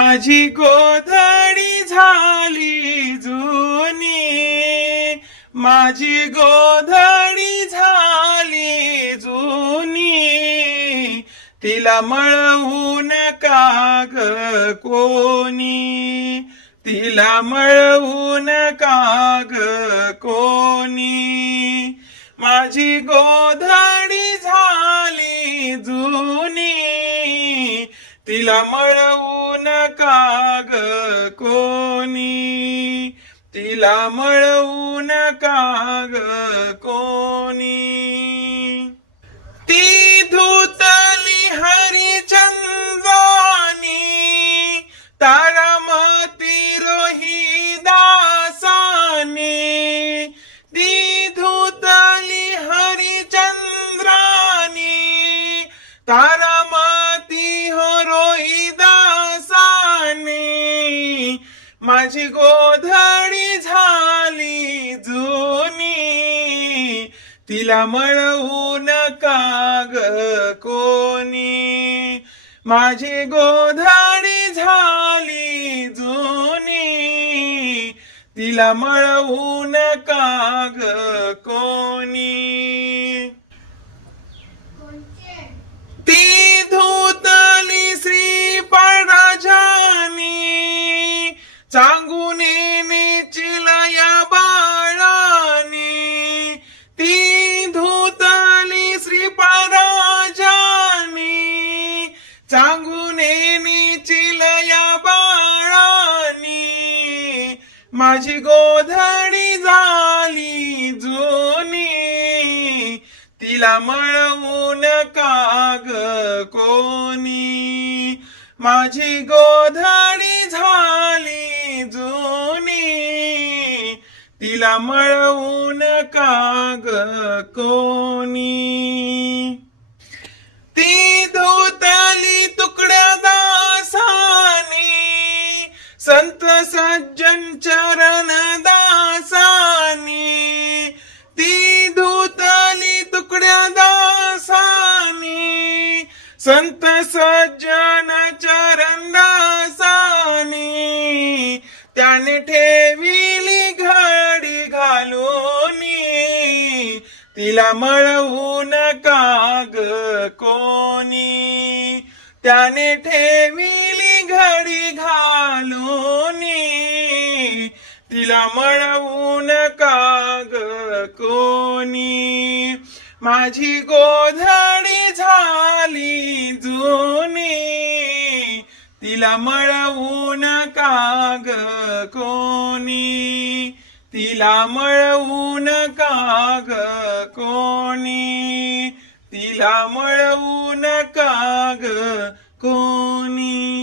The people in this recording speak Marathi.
माझी गोधडी झाली जुनी. माझी गोधडी झाली जुनी. तिला मळवू नका ग कोणी. तिला मळवू नका ग कोणी. माझी गोधडी झाली जुनी. तिला मळवू नका कोणी? तिला मळवू नका ग कोणी? माझी गोधडी झाली जुनी. तिला मळवू नका ग कोणी. माझी गोधडी झाली जुनी. तिला मळवू नका ग कोणी. सांगून चिलया बाळानी माझी गोधडी झाली जुनी. तिला मळवू काग कोणी. माझी गोधडी झाली जुनी. तिला मळवू काग कोणी. संत सज्जन चरणदासानी त्याने ठेविली घडी घालूनी. तिला मळवू नका ग कोणी. त्याने ठेविली घडी घालूनी. तिला मळवू नका ग कोणी. माझी गोधडी झाली जुनी. तिला मळवू काग कोणी. तिला मळवू काग कोणी. तिला मळवू काग कोणी.